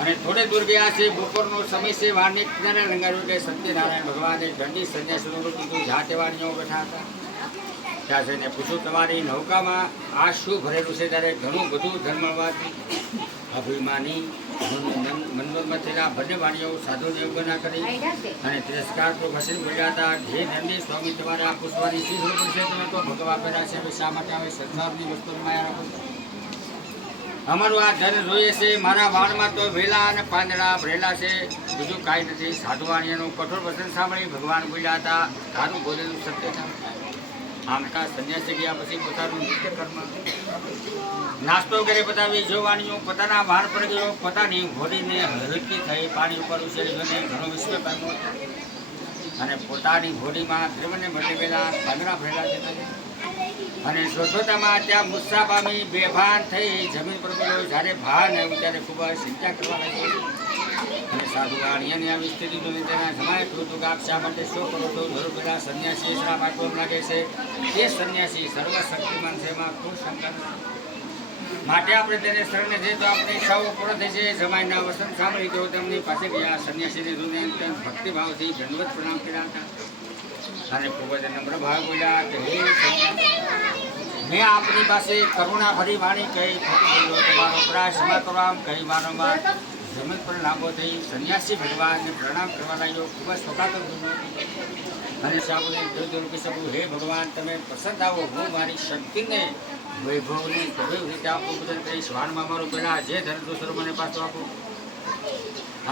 અને થોડે દૂર ગયા છે, બપોરનો સમય છે, વારને કિનારે રંગાવ્યું કે સત્યનારાયણ ભગવાને દંડી સંન્યાસીનું કીધું જાતે વાણીઓ બેઠા હતા. ત્યાં જઈને પૂછ્યું, તમારી નૌકામાં આ શું ભરેલું છે? ત્યારે ઘણું બધું ધર્મવાદી અભિમાની મનોરમ થયેલા બંને વાણીઓ સાધુને અવગણના કરી અને તિરસ્કાર તો ઘસીને બોલ્યા હતા, હે દંડી સ્વામી, તમારે આ પૂછવાની શી જરૂર પડશે? તમે તો ભગવા પહેર્યા છે, હવે શા માટે આવે સંસારની વસ્તુમાં માયા રાખો? અમારું આ ધન જોઈએ છે. મારા વાણમાં તો વેલા અને પાંદડા ભરેલા છે, બીજું કાંઈ નથી. સાધુવાણીનું કઠોર વચન સાંભળી ભગવાન બોલ્યા હતા, તારું બોલેલું સત્ય થાય. આમ તા સંન્યાસી ગયા પછી પોતાનું નિત્ય કર્મ નાસ્તો કરી બતાવી જોવાણીઓ પોતાના વાણ પર ગયો, પોતાની ઘોડીને હલકી થઈ પાણી ઉપર ઉછેરીને ઘણો વિશ્વ પામ્યો અને પોતાની ઘોડીમાં ધર્મને મટેવેલા પાંદડા ભરેલા જતા અને શોધોતામાં ત્યાં મુસ્સા પામી બેભાન થઈ જમીન પર પડ્યો. જ્યારે ભાન આવ્યું ત્યારે ખૂબ જ ચિંતા કરવા લાગ્યો અને સાધુ વાણિયાની આવી સ્થિતિ જોઈને તેના જમાએ કહ્યું કે આપ શા માટે શું કરો છો? જરૂર પેલા સંન્યાસી શ્રાપ આપવો લાગે છે. તે સંન્યાસી સર્વશક્તિમાન છે, એમાં કોઈ શંકા નથી. માટે આપણે તેને શરણે જઈએ તો આપણે ઈચ્છાઓ પૂર્ણ થઈ છે. જમાઈના વસન સાંભળી તો તેમની પાસે ગયા. સંન્યાસીને જોઈને ભક્તિભાવથી દંડવત પ્રણામ કર્યા હતા અને ખૂબ જ નમ્ર ભાવ બોલ્યા કે હે મેં આપની પાસે કરુણા ભરી વાણી કહી ખોટું બોલ્યો, તમારો અપરાધ ક્ષમા કરવા કહી વારંવાર જમીન પર લાંબો થઈ સંન્યાસી ભગવાનને પ્રણામ કરવા લાગ્યો. ખૂબ જ શોકાતુર બન્યો અને સાબુને રોકી શકું, હે ભગવાન, તમે પસંદ આવો, હું મારી શક્તિને વૈભવની કેવી રીતે આપું પૂજન કરીશ. વાણમાં મારું પહેલાં જે ધન દોસરો મને પાછું આપું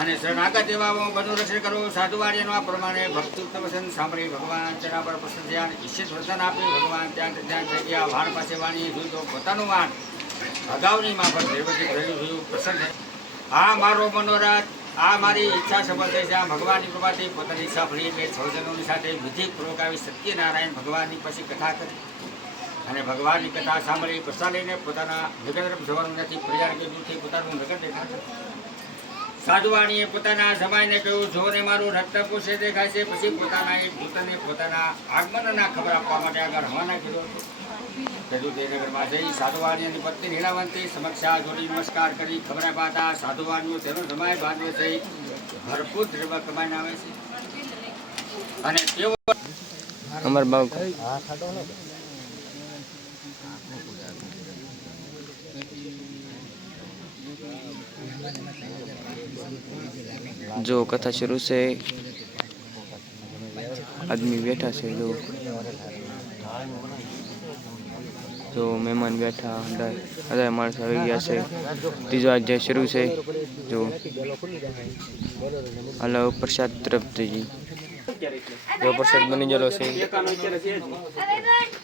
અને શરણાગત એવા હું બધું રક્ષણ કરું. સાધુવાણીનું આ પ્રમાણે ભક્તિયુક્ત વચન સાંભળી ભગવાન તેના પર પ્રસન્ન થયા. ઈચ્છિત વચન આપી ભગવાન ત્યાં થઈ ગયા. વાણ પાસે વાણીએ જોયું તો પોતાનું વાણ અગાઉની માફક દેવથી ભરેલું જોયું. પ્રસન્ન થયા. આ મારો મનોરથ, આ મારી ઈચ્છા સફળ થઈ છે. આ ભગવાનની કૃપાથી પોતાની ઈચ્છા ભરી બે છોજનોની સાથે વિધિપૂર્વક આવી સત્યનારાયણ ભગવાનની પછી કથા કરી અને ભગવાનની કથા સાંભળી પ્રસાદ લઈને પોતાના નગર તરફ જવાનું નથી. પ્રજા દૂરથી પોતાનું નગર દેખાતું. સાધુવાણીએ પોતાના જમાઈને કહ્યું, જોને મારું રક્ત પૂછે દેખાય છે. પછી પોતાના એક દૂતને પોતાના આગમનના ખબર આપવા માટે આગળ રવાના કર્યો હતો. કીધું તે નગરમાં જઈ સાધુવાણીની પત્ની નીલાવંતી સમક્ષા જોડી નમસ્કાર કરી ખબર આપ્યા. સાધુવાણીઓ તેનો જમાય બાંધવે થઈ ભરપૂર દ્રવ્ય કમાઈને આવે છે અને તેઓ અમર બાબુ जो कथा शुरू से आदमी बैठा से जो मेहमान बैठा अदा माणस આવી ગયા છે. ત્રીજો અધ્યાય શરૂ છે. જો હલો પ્રસાદ તરફથી જો પ્રસાદ બની ગયેલો છે.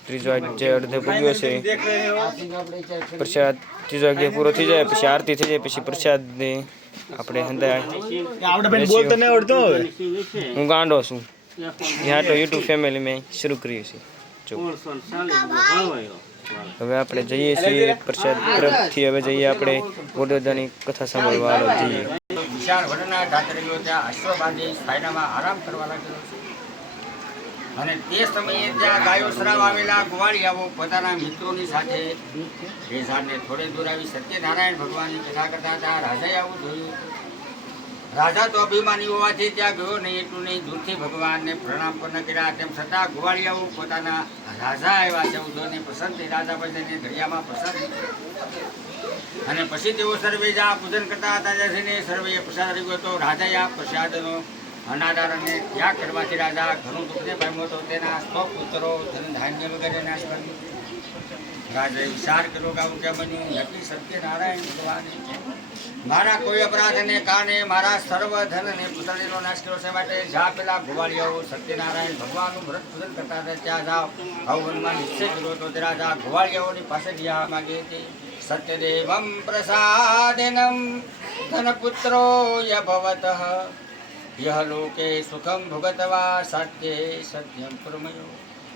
ત્રીજો અધ્યાય અડધે પૂગ્યો છે. પ્રસાદ ત્રીજો અધ્યાય પૂરો થઈ જાય પછી આરતી થઈ જાય પછી પ્રસાદ ને આપણે હંધાય બોલતો નહીં આવડતો. હું ગાંડો છું. यहाँ तो यूट्यूब फैमिली में शुरू करी છે. જો હવે આપણે જઈએ છીએ પ્રસાદ તરફથી. હવે જઈએ આપણે વડોદરાની કથા સાંભળવા જઈએ. વિશાળ વડના ધાતરીઓ ત્યાં અશ્વ બાંધી છાયડામાં આરામ કરવા લાગેલો છે અને તે સમયે ત્યાં ગાયો શ્રાવ આવેલા ગોવાળિયાઓ પોતાના મિત્રોની સાથે એ ઝાડને થોડે દૂર આવી સત્યનારાયણ ભગવાનની કથા કરતા હતા. રાજાએ આવું જોયું. રાજા તો અભિમાની હોવાથી ત્યાં ગયો નહીં, એટલું નહીં દૂરથી ભગવાનને પ્રણામ પણ કર્યા. તેમ છતાં ગોવાળિયાઓ પોતાના રાજા આવ્યા છે જોઈને પસંદ થઈ. રાજા પછી ઘડિયામાં પસંદ અને પછી તેઓ સર્વે જા પૂજન કરતા હતા. જઈને સર્વેએ પ્રસાદ રહ્યો હતો. રાજાએ આ પ્રસાદનો અનાદાર અને ત્યાગ કરવાથી રાજા ઘણું દુઃખને પામ્યો હતો. તેના 100 પુત્રો ધન ધાન્ય વગેરે નાશ પામ્યો. રાજાએ વિચાર કર્યો કે આવું કેમ બન્યું? નક્કી સત્યનારાયણ ભગવાને મારા કોઈ અપરાધને કારણે મારા સર્વ ધન અને પુત્રીનો નાશ કર્યો છે. માટે જા પેલા ગોવાળિયાઓ સત્યનારાયણ ભગવાનનું વ્રત પૂજન કરતા હતા ત્યાં જાઓ. આવું મનમાં નિશ્ચય કર્યો હતો. તે રાજા ગોવાળિયાઓની પાસે ગયા માગી હતી. સત્યદેવમ પ્રસાદેનમ ધનપુત્રો યભવતઃ યહ લોકે સુખમ ભોગતવા સત્યે સત્યમ પુરમયો.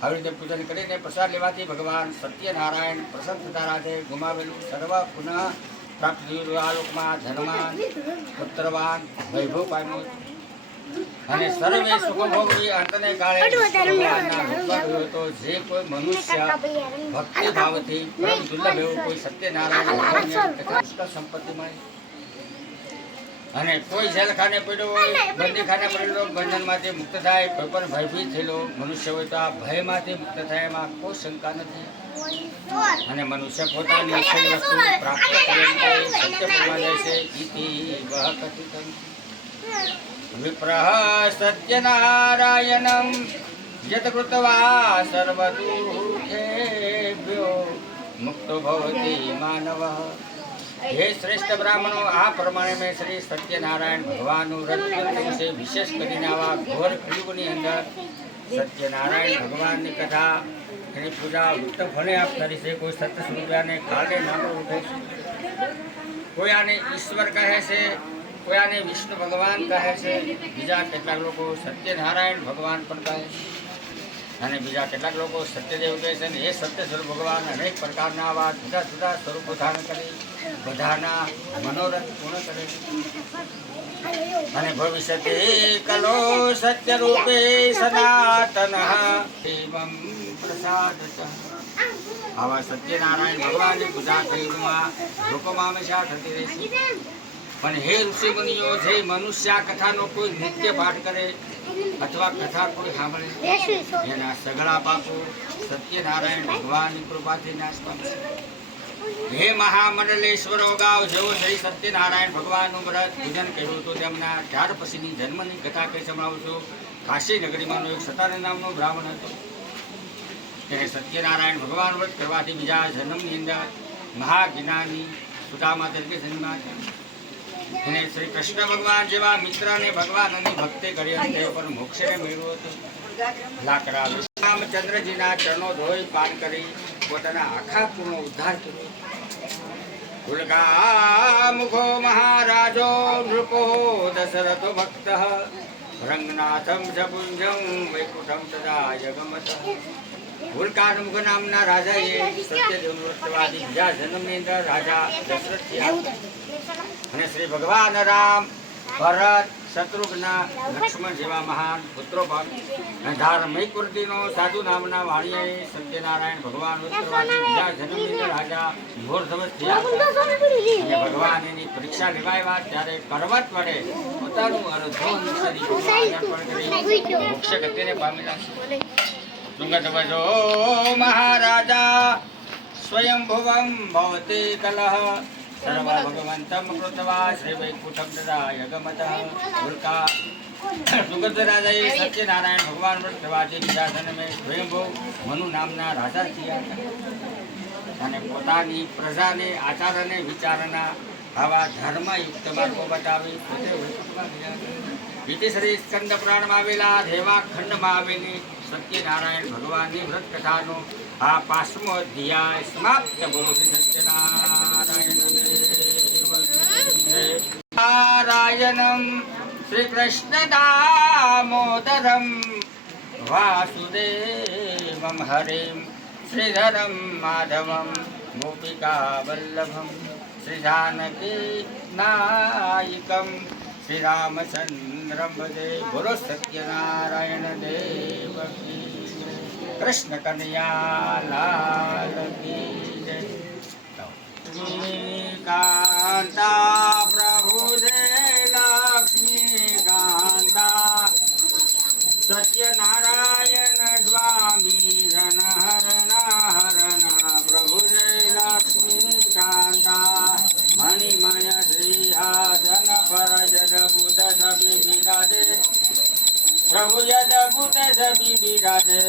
આવી રીતે પૂજન કરીને પ્રસાદ લેવાથી ભગવાન સત્યનારાયણ પ્રસન્ન થતા રાધે ગુમાવેલું સર્વ પુનઃ પ્રાપ્ત થયું. આ લોકમાં ધનવાન પુત્રવાન વૈભવ પામ્યું અને સર્વે સુખ ભોગવી અંતને કાળે ભગવાનના રૂપમાં ગયો હતો. જે કોઈ મનુષ્ય ભક્તિ ભાવથી પરમ દુર્લભ એવું કોઈ સત્યનારાયણ ભગવાનને સંપત્તિ મળી અને કોઈ જેલખાને પડ્યો હોય, બંદીખાને પડેલો બંધનમાંથી મુક્ત થાય, કોઈ પણ ભયભીત થયેલો મનુષ્ય હોય તો આ ભયમાંથી મુક્ત થાય એમાં કોઈ શંકા નથી. અને મનુષ્ય પોતાની ઈચ્છેલી વસ્તુ પ્રાપ્ત કરે સત્ય પ્રમાણે જાય છે. ઇતિ વહ કથિતં વિપ્રહ સત્યનારાયણં યત કૃત્વા સર્વદુઃખેભ્યો મુક્તો ભવતિ માનવઃ. હે શ્રેષ્ઠ બ્રાહ્મણો, આ પ્રમાણે મેં શ્રી સત્યનારાયણ ભગવાનનું વ્રત કર્યું છે. વિશેષ કરીને આવા ઘોર કળિયુગની અંદર સત્યનારાયણ ભગવાનની કથા એની પૂજા ઉત્તમ ફળે આપ કરી છે. કોઈ સત્ય સ્વરૂપિયાને કાલે નાનો ઉઠે છે, કોઈ આને ઈશ્વર કહે છે, કોઈ આને વિષ્ણુ ભગવાન કહે છે, બીજા કેટલાક લોકો સત્યનારાયણ ભગવાન પણ કહે છે, અને બીજા કેટલાક લોકો સત્યદેવ કહે છે. એ સત્ય સ્વરૂપ ભગવાન અનેક પ્રકારના આવા જુદા જુદા સ્વરૂપો ધારણ કરી બધાના મનોરથ પૂર્ણ કરે છે. અને ભવિષ્યતે કલો સત્ય રૂપે સનાતન એવં પ્રસાદત. આવા સત્યનારાયણ ભગવાનની પૂજા કળિયુગમાં લોકોમાં હંમેશા થતી રહેશે. પણ હે ઋષિ મુનિઓ, જે મનુષ્ય આ કથાનો કોઈ નિત્ય પાઠ કરે અથવા કથા કોઈ સાંભળે એના સઘળા પાપો સત્યનારાયણ ભગવાનની કૃપાથી નાશ પામશે. હે મહામંડલેશ્વરો, ગાવ જેવો જઈ સત્યનારાયણ ભગવાનનું વ્રત પૂજન કર્યું હતું તેમના ત્યાર પછીની જન્મની કથા કહી સંભળાવું છું. કાશી નગરીમાંનો એક સતાનંદ નામનો બ્રાહ્મણ હતો. તેને સત્યનારાયણ ભગવાન વ્રત કરવાથી બીજા જન્મની અંદર મહાજ્ઞાની સુદામા તરીકે જન્મ્યા હતા. એને શ્રી કૃષ્ણ ભગવાન જેવા મિત્રને ભગવાનની ભક્તિ કરી હતી, તે પર મોક્ષને મેળવ્યો હતો. લાકડા રામચંદ્રજીના ચરણો ધોઈ પાન કરી પોતાના આખા કુળનો ઉદ્ધાર કર્યો. ઉલ્કા મુખો મહારાજો નૃપો દશરથો ભક્ત રંગનાથમ જપુંજમ વૈકુંઠમ તદા જગમત. ઉલ્કામુખ નામના રાજાએ સત્યદેવનું વ્રત કરવાથી બીજા જન્મની અંદર રાજા દશરથ થયા. અને શ્રી ભગવાન રામ, ભરત, શત્રુઘ્ન, લક્ષ્મણ જેવા મહાન પુત્રો પણ ધાર્મિક વૃત્તિનો સાધુ નામના વાણિયાએ સત્યનારાયણ ભગવાન વ્રત કરવાથી બીજા જન્મની અંદર રાજા ઘોરધવજ થયા. અને ભગવાન એની પરીક્ષા લેવાયા ત્યારે કરવત વડે પોતાનું અર્ધોન શરીર ભગવાનને અર્પણ કરી મોક્ષ ગતિને પામેલા છે. તુંગધ્વજો મહારાજા સ્વયંભુવં ભવતિ કલહ સર્વ ભગવંતમ કૃત્વા શ્રી વૈકુંઠમ તદાય ગમતઃ. ઉલ્કા તુંગધ્વ રાજાએ સત્યનારાયણ ભગવાન વ્રત કરવાથી બીજા જન્મે સ્વયંભુ મનુ નામના રાજા થયા હતા. અને પોતાની પ્રજાને આચાર અને વિચારના આવા ધર્મયુક્ત માર્ગો બતાવી પોતે વૈકુંઠમાં ગયા હતા. વિધિશ્રી સ્કંદ પુરાણમાં આવેલા રેવા ખંડમાં આવેલી સત્યનારાયણ ભગવાનની વ્રત કથાનો આ 5મો અધ્યાય સમાપ્ત. બોલો શ્રી સત્યનારાયણ નારાયણમ શ્રી કૃષ્ણ દામોદરમ વાસુદેવમ હરિમ શ્રીધરમ માધવમ ગોપિકા વલ્લભમ શ્રી જાનકી નાયકમ શ્રી રામચંદ્રમ ભજે. બોલો સત્યનારાયણ દેવ કી જય. કૃષ્ણ કનૈયા લાલ કી જય. લક્ષ્મીકાંતા પ્રભુ જય લક્ષ્મીકાંતા સત્યનારાયણ સ્વામી જન હરના હરના પ્રભુ જય લક્ષ્મીકાંતા મણિમય શ્રીહાસન પર જદભૂત સભી બિરાજે પ્રભુ જદભૂત સભી બિરાજે.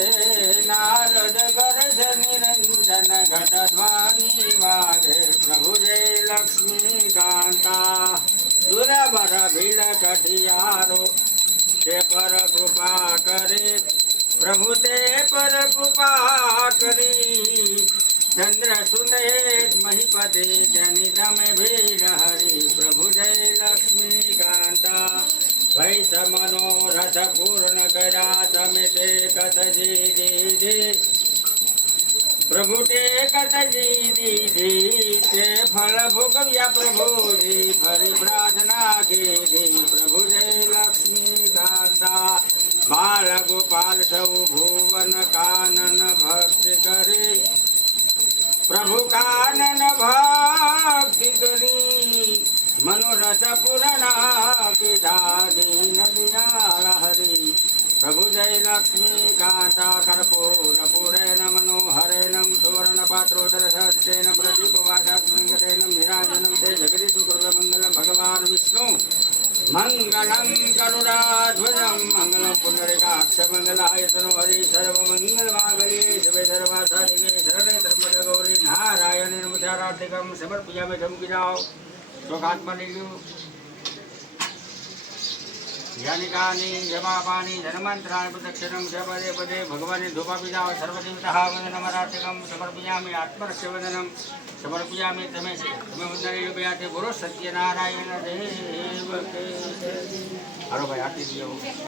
નારદ ગરજ નિરંજન ઘટ ધ્વનિ વાગે પ્રભુ જય લક્ષ્મીકાંતા. દુરબર ભીડ કઢિયારો તે પર કૃપા કરે પ્રભુ તે પર કૃપા કરી. ચંદ્ર સુંદર મહિપતે જનિ તમે ભીડ હરી પ્રભુ જય લક્ષ્મીકાંતા. વૈષમનો રસ પૂર્ણ કર્યા તમે તે કતજી દીધી પ્રભુ તે કતજી દીધી. તે ફળ ભોગવ્યા પ્રભુજી ફરી પ્રાર્થના કીધી પ્રભુ જય લક્ષ્મીકાંતા. બાળ ગોપાલ સૌ ભુવન કાનન ભક્તિ કરી પ્રભુ કાનન ભક્તિ કરી મનોરથ પૂર્ણ दीन दयाल हरि प्रभु जय लक्ष्मी कांता कर्पूर पूरेण मनोहरेण सुवर्ण पात्रोदर सहस्रेण प्रदीप वासास्मृंगतेन निराजनं ते जगदीश मंगलम भगवान विष्णु मंगलम करुणाध्वजं मंगलम पुंडरीकाक्ष मंगलाय तनो हरि सर्वमंगल मांगल्ये शिवे सर्वासाधिके शरणे त्र्यंबके गौरी नारायणे नमस्कारार्थकं समर्पयामि धमकी जाओ शोकात्मनिलु यानिकानि जपापानि धनमन्त्राणि प्रदक्षिणं च पदे पदे भगवाने धूपापि जाओ सर्वदेवतः वन्दनमराधिकं समर्पयामि आत्मरक्षवन्दनं समर्पयामि तमे वन्दने गुरु सत्यनारायण देव के हरो भाई आरती दियो।